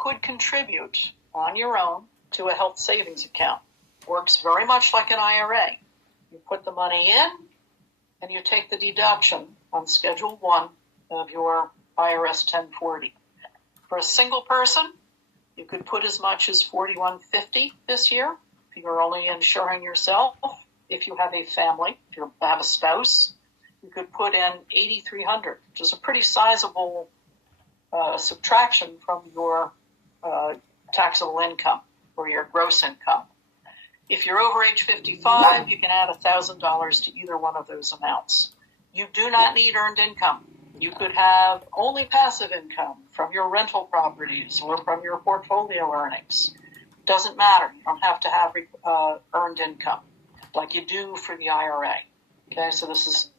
could contribute on your own to a health savings account. Works very much like an IRA. You put the money in, and you take the deduction on Schedule 1 of your IRS 1040. For a single person, you could put as much as $4,150 this year if you're only insuring yourself. If you have a family, if you have a spouse, you could put in $8,300, which is a pretty sizable subtraction from your taxable income or your gross income. If you're over age 55, you can add $1,000 to either one of those amounts. You do not need earned income. You could have only passive income from your rental properties or from your portfolio earnings. Doesn't matter. You don't have to have earned income like you do for the IRA. Okay, so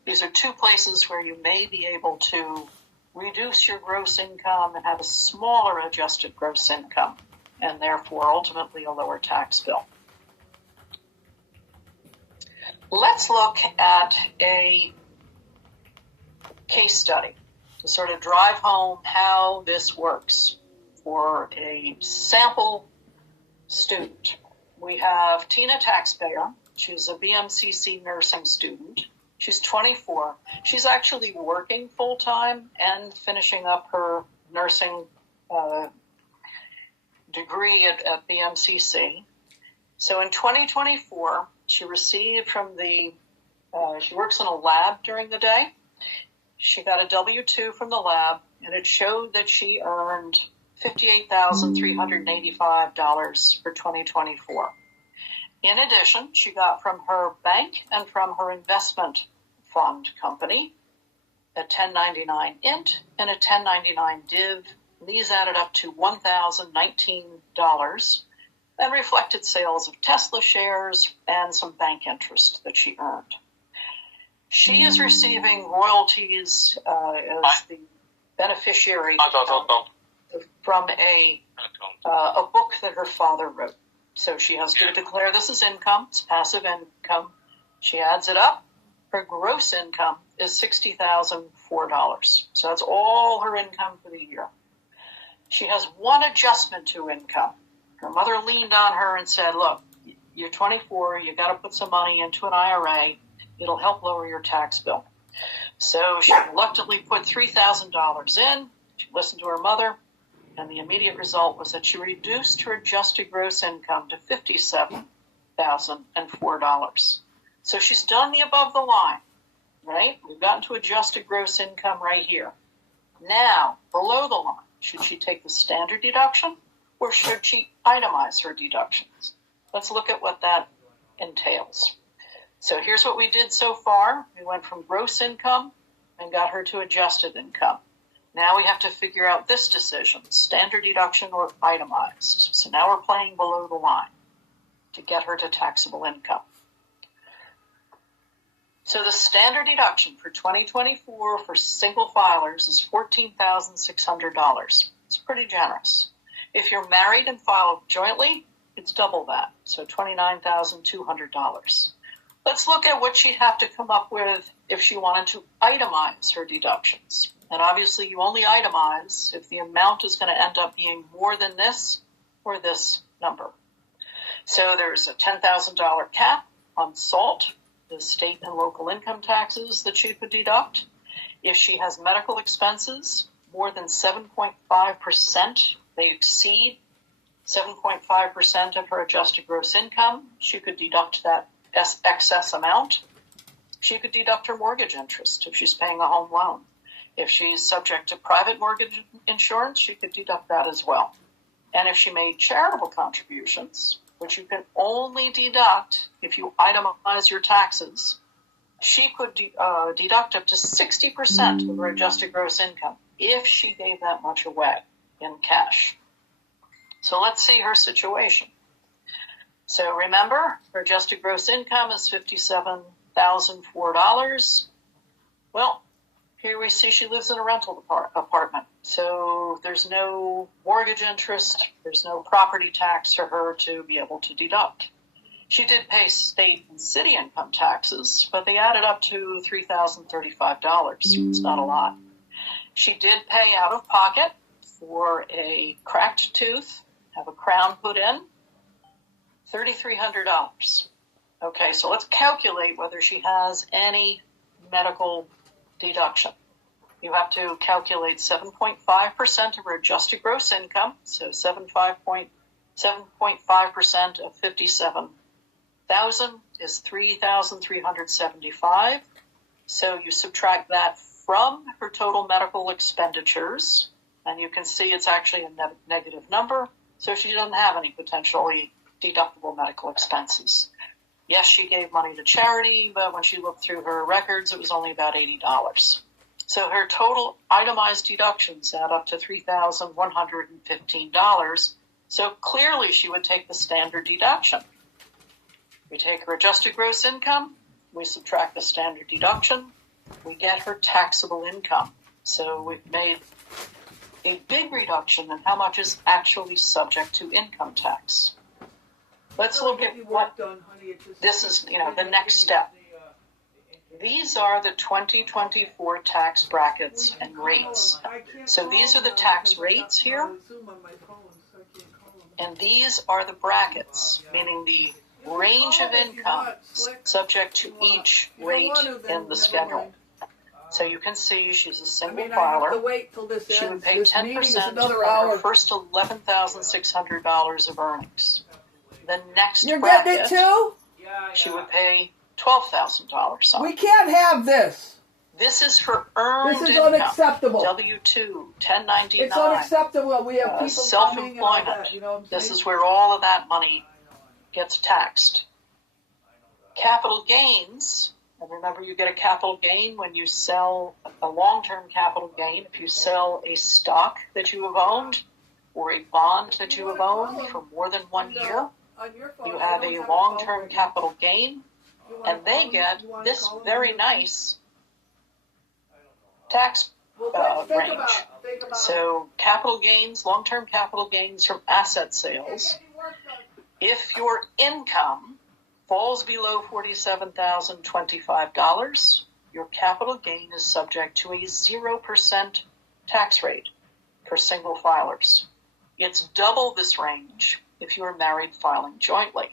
these are two places where you may be able to reduce your gross income and have a smaller adjusted gross income, and therefore ultimately a lower tax bill. Let's look at a case study to sort of drive home how this works for a sample student. We have Tina Taxpayer. She's a BMCC nursing student. She's 24. She's actually working full-time and finishing up her nursing degree at BMCC. So in 2024, she received from she works in a lab during the day. She got a W-2 from the lab, and it showed that she earned $58,385 for 2024. In addition, she got from her bank and from her investment fund company a 1099 int and a 1099 div. These added up to $1,019 and reflected sales of Tesla shares and some bank interest that she earned. She is receiving royalties as the beneficiary from a book that her father wrote. So she has to declare this as income. It's passive income. She adds it up. Her gross income is $60,004. So that's all her income for the year. She has one adjustment to income. Her mother leaned on her and said, look, you're 24. You got to put some money into an IRA. It'll help lower your tax bill. So she reluctantly put $3,000 in. She listened to her mother. And the immediate result was that she reduced her adjusted gross income to $57,004. So she's done the above the line, right? We've gotten to adjusted gross income right here. Now, below the line, should she take the standard deduction or should she itemize her deductions? Let's look at what that entails. So here's what we did so far. We went from gross income and got her to adjusted income. Now we have to figure out this decision, standard deduction or itemized. So now we're playing below the line to get her to taxable income. So the standard deduction for 2024 for single filers is $14,600. It's pretty generous. If you're married and filed jointly, it's double that, so $29,200. Let's look at what she'd have to come up with if she wanted to itemize her deductions. And obviously you only itemize if the amount is going to end up being more than this or this number. So there's a $10,000 cap on SALT, the state and local income taxes that she could deduct. If she has medical expenses more than 7.5%, they exceed 7.5% of her adjusted gross income, she could deduct that excess amount. She could deduct her mortgage interest if she's paying a home loan. If she's subject to private mortgage insurance, she could deduct that as well. And if she made charitable contributions, which you can only deduct if you itemize your taxes, she could deduct up to 60% of her adjusted gross income if she gave that much away in cash. So let's see her situation. So remember, her adjusted gross income is $57,004. Well, here we see she lives in a rental apartment. So there's no mortgage interest, there's no property tax for her to be able to deduct. She did pay state and city income taxes, but they added up to $3,035. It's not a lot. She did pay out of pocket for a cracked tooth, have a crown put in, $3,300. Okay, so let's calculate whether she has any medical deduction. You have to calculate 7.5% of her adjusted gross income, so 7.5% of 57,000 is 3,375. So you subtract that from her total medical expenditures, and you can see it's actually a negative number, so she doesn't have any potentially deductible medical expenses. Yes, she gave money to charity, but when she looked through her records, it was only about $80. So her total itemized deductions add up to $3,115. So clearly she would take the standard deduction. We take her adjusted gross income, we subtract the standard deduction, we get her taxable income. So we've made a big reduction in how much is actually subject to income tax. Let's look at what this is, the next step. These are the 2024 tax brackets and rates. So these are the tax rates here, and these are the brackets, meaning the range of income subject to each rate in the schedule. So you can see she's a single filer. She would pay 10% on her first $11,600 of earnings. The next bracket, she would pay $12,000 on. We can't have this. This is for earned income. This is unacceptable. W-2, 1099. It's unacceptable. We have people self-employment. This is where all of that money gets taxed. Capital gains, and remember you get a capital gain when you sell a long-term capital gain. If you sell a stock that you have owned or a bond that you have owned for more than 1 year, you have a long-term capital gain, and they get this very nice tax range. So capital gains, long-term capital gains from asset sales, if your income falls below $47,025, your capital gain is subject to a 0% tax rate for single filers. It's double this range if you are married filing jointly.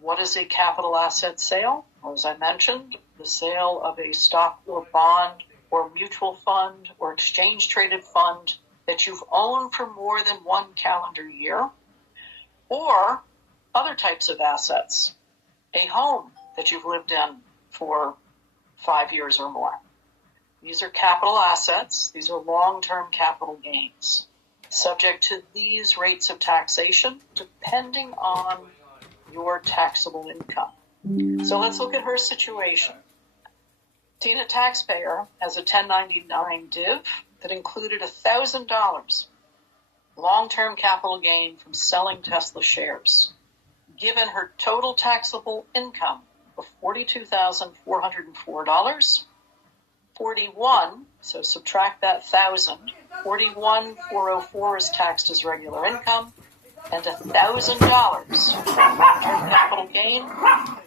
What is a capital asset sale? Well, as I mentioned, the sale of a stock or bond or mutual fund or exchange-traded fund that you've owned for more than 1 calendar year, or other types of assets, a home that you've lived in for 5 years or more. These are capital assets. These are long-term capital gains, subject to these rates of taxation depending on your taxable income. So let's look at her situation. Tina, taxpayer, has a 1099 div that included $1,000 long-term capital gain from selling Tesla shares. Given her total taxable income of $42,404, 41, so subtract that 1,000, 41,404 is taxed as regular income, and $1,000 long-term capital gain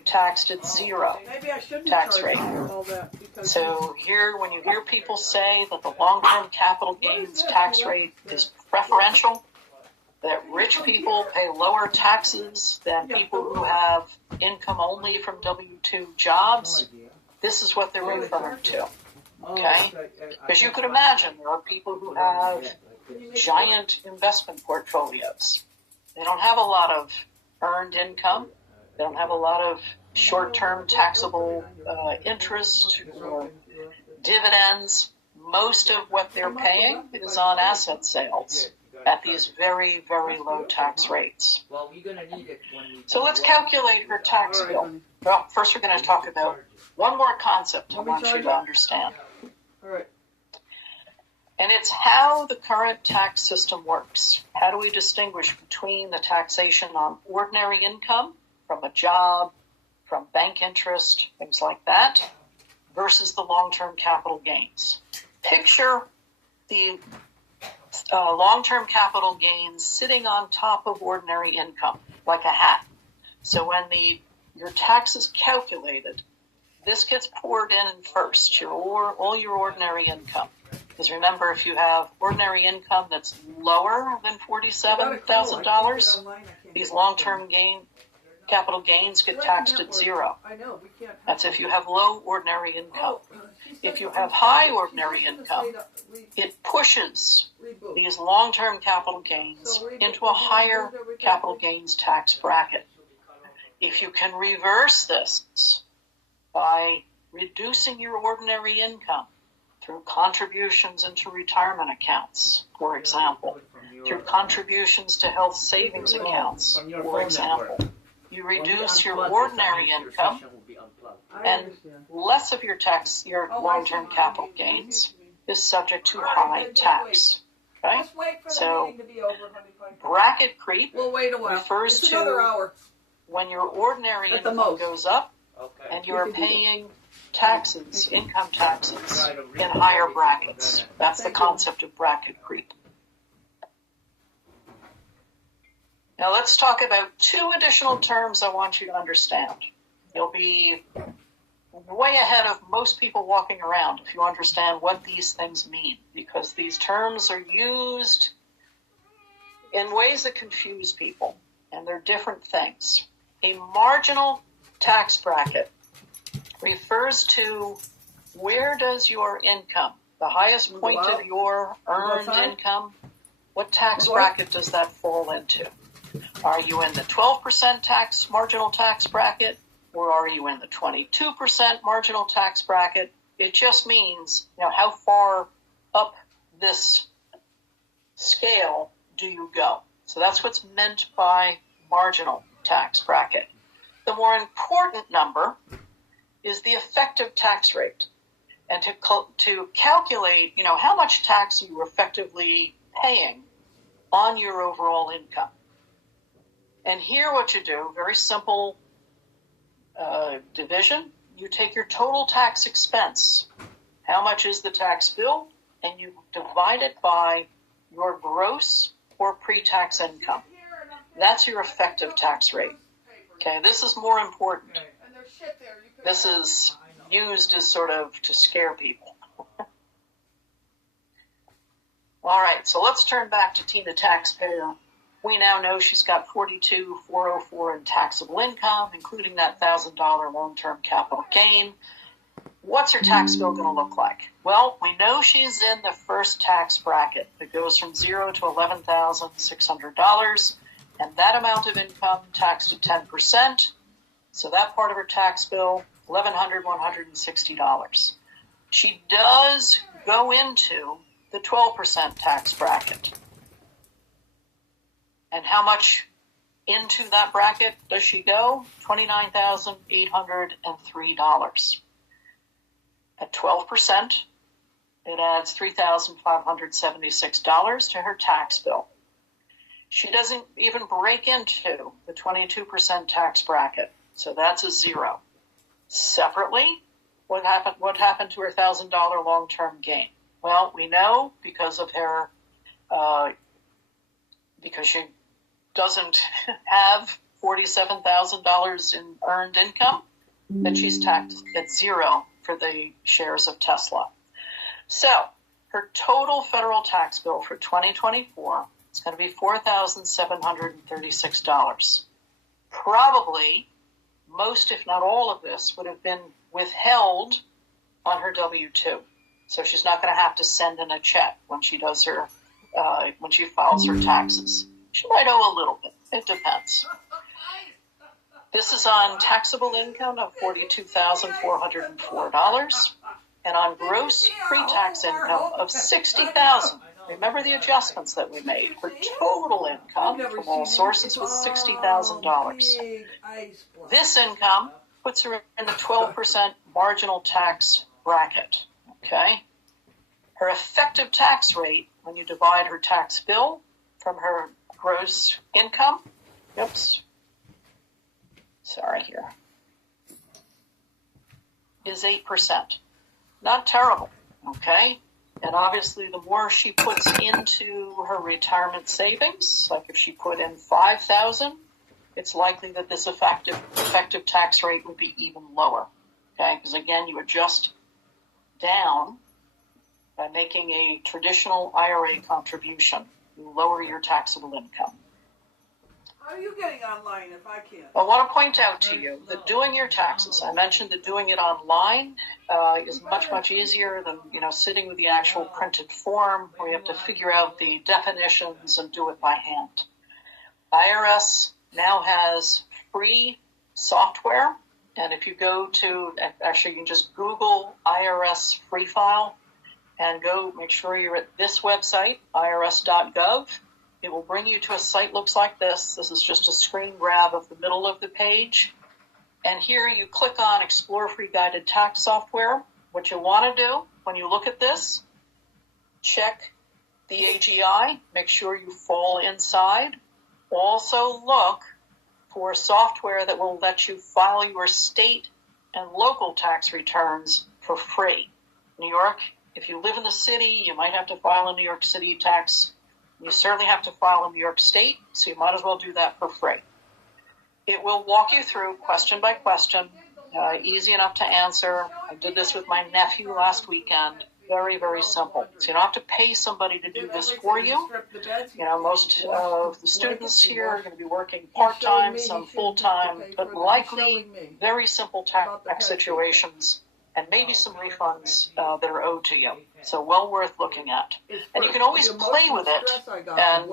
taxed at 0 tax rate. So here, when you hear people say that the long-term capital gains tax rate is preferential, that rich people pay lower taxes than people who have income only from W-2 jobs, this is what they're referring to. Okay? Because you could imagine there are people who have giant investment portfolios. They don't have a lot of earned income. They don't have a lot of short-term taxable interest or dividends. Most of what they're paying is on asset sales at these very, very low tax rates. So let's calculate her tax bill. Well, first we're going to talk about one more concept I want you to understand. All right. And it's how the current tax system works. How do we distinguish between the taxation on ordinary income from a job, from bank interest, things like that, versus the long-term capital gains? Picture the long-term capital gains sitting on top of ordinary income, like a hat. So when your tax is calculated, this gets poured in first, all your ordinary income. Because remember, if you have ordinary income that's lower than $47,000, these long-term capital gains get taxed at zero. That's if you have low ordinary income. If you have high ordinary income, it pushes these long-term capital gains into a higher capital gains tax bracket. If you can reverse this by reducing your ordinary income through contributions into retirement accounts, for example, through contributions to health savings accounts, for example, you reduce your ordinary income, and less of your long-term capital gains is subject to high tax. Okay? So, bracket creep refers to when your ordinary income goes up and you're paying taxes, income taxes, in higher brackets. That's the concept of bracket creep. Now let's talk about two additional terms I want you to understand. You'll be way ahead of most people walking around if you understand what these things mean, because these terms are used in ways that confuse people, and they're different things. A marginal tax bracket refers to where does your income, the highest point of your earned income, what tax bracket does that fall into? Are you in the 12% marginal tax bracket, or are you in the 22% marginal tax bracket? It just means, how far up this scale do you go? So that's what's meant by marginal tax bracket. The more important number is the effective tax rate. And to calculate, how much tax are you effectively paying on your overall income. And here what you do, very simple division, you take your total tax expense. How much is the tax bill? And you divide it by your gross or pre-tax income. That's your effective tax rate. Okay, this is more important. This is used as sort of to scare people. All right, so let's turn back to Tina Taxpayer. We now know she's got $42,404 in taxable income, including that $1,000 long-term capital gain. What's her tax bill going to look like? Well, we know she's in the first tax bracket that goes from $0 to $11,600, and that amount of income taxed at 10%. So that part of her tax bill, $1,160. She does go into the 12% tax bracket. And how much into that bracket does she go? $29,803. At 12%, it adds $3,576 to her tax bill. She doesn't even break into the 22% tax bracket, so that's a zero. Separately, what happened to her $1,000 long-term gain? Well, we know because of her, because she doesn't have $47,000 in earned income, that she's taxed at zero for the shares of Tesla. So her total federal tax bill for 2024 is going to be $4,736. Probably most, if not all of this, would have been withheld on her W-2. So she's not going to have to send in a check when she does her, when she files her taxes. She might owe a little bit. It depends. This is on taxable income of $42,404 and on gross pre-tax income of $60,000. Remember the adjustments that we made. Her total income from all sources was $60,000. This income puts her in the 12% marginal tax bracket. Okay? Her effective tax rate, when you divide her tax bill from her gross income, is 8%. Not terrible, okay? And obviously the more she puts into her retirement savings, like if she put in $5,000, it's likely that this effective tax rate would be even lower, okay? Because again, you adjust down by making a traditional IRA contribution. You lower your taxable income. How are you getting online if I can't? I want to point out to you that doing your taxes, I mentioned that doing it online is much, much easier than, sitting with the actual printed form where you have to figure out the definitions and do it by hand. IRS now has free software, and if you go to, actually you can just Google IRS Free File and go make sure you're at this website, irs.gov. It will bring you to a site looks like this. This is just a screen grab of the middle of the page. And here you click on Explore Free Guided Tax Software. What you want to do when you look at this, check the AGI, make sure you fall inside. Also look for software that will let you file your state and local tax returns for free. New York, if you live in the city, you might have to file a New York City tax. You certainly have to file in New York State, so you might as well do that for free. It will walk you through question by question, easy enough to answer. I did this with my nephew last weekend. Very, very simple. So you don't have to pay somebody to do this for you. Most of the students here are going to be working part-time, some full-time, but likely very simple tax situations and maybe some refunds that are owed to you. So well worth looking at. And you can always play with it and,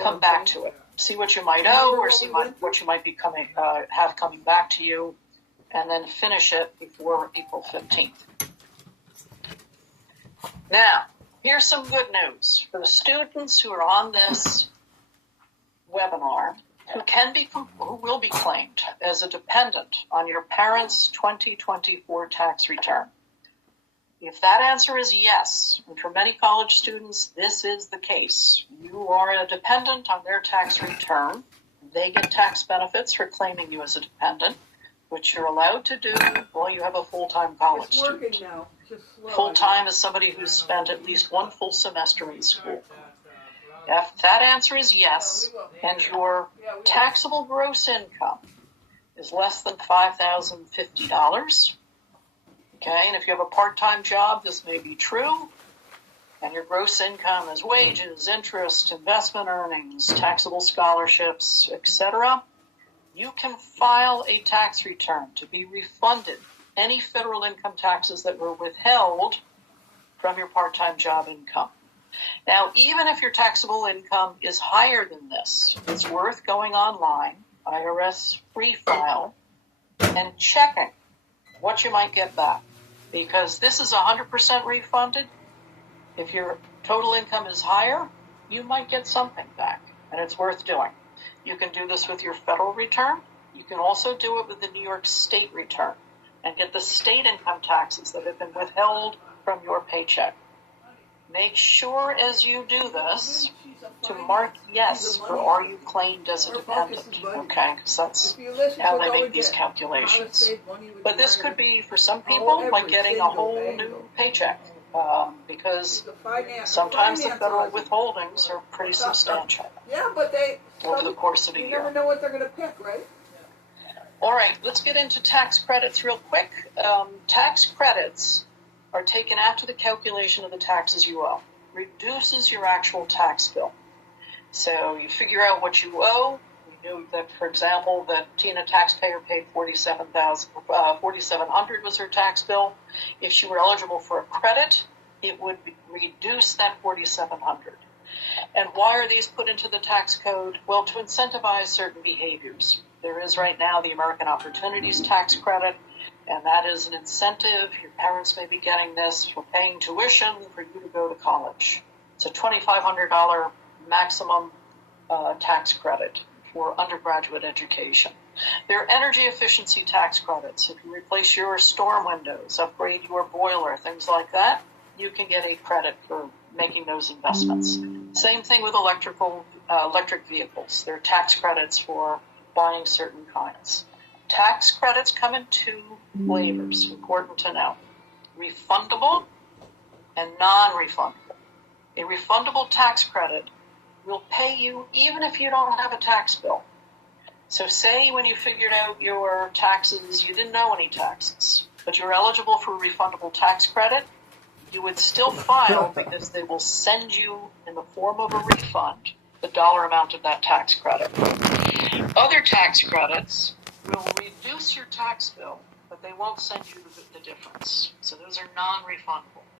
come back to it. See what you might owe or see what you might be have coming back to you, and then finish it before April 15th. Now, here's some good news. For the students who are on this webinar, who will be claimed as a dependent on your parents' 2024 tax return. If that answer is yes, and for many college students, this is the case. You are a dependent on their tax return. They get tax benefits for claiming you as a dependent, which you're allowed to do while you have a full-time college student. Now. Full-time is somebody who's spent at least one full semester in school. If that answer is yes, and your taxable gross income is less than $5,050, okay, and if you have a part-time job, this may be true, and your gross income is wages, interest, investment earnings, taxable scholarships, etc., you can file a tax return to be refunded any federal income taxes that were withheld from your part-time job income. Now, even if your taxable income is higher than this, it's worth going online, IRS Free File, and checking what you might get back. Because this is 100% refunded. If your total income is higher, you might get something back, and it's worth doing. You can do this with your federal return. You can also do it with the New York State return and get the state income taxes that have been withheld from your paycheck. Make sure as you do this to mark yes for are you claimed as a dependent, okay? Because that's how they make these calculations. But this could be, for some people, like getting a whole new paycheck, because sometimes the federal withholdings are pretty substantial. Yeah, but over the course of a year. You never know what they're going to pick, right? All right, let's get into tax credits real quick. Tax credits are taken after the calculation of the taxes you owe. Reduces your actual tax bill. So you figure out what you owe. We knew that, for example, that Tina, taxpayer, paid $4,700 was her tax bill. If she were eligible for a credit, it would reduce that $4,700. And why are these put into the tax code? Well, to incentivize certain behaviors. There is right now the American Opportunities Tax Credit, and that is an incentive. Your parents may be getting this for paying tuition for you to go to college. It's a $2,500 maximum tax credit for undergraduate education. There are energy efficiency tax credits. If you replace your storm windows, upgrade your boiler, things like that, you can get a credit for making those investments. Same thing with electric vehicles. There are tax credits for buying certain kinds. Tax credits come in two flavors, important to know. Refundable and non-refundable. A refundable tax credit will pay you even if you don't have a tax bill. So say when you figured out your taxes, you didn't owe any taxes, but you're eligible for a refundable tax credit, you would still file because they will send you in the form of a refund the dollar amount of that tax credit. Other tax credits will reduce your tax bill, but they won't send you the difference. So those are non-refundable.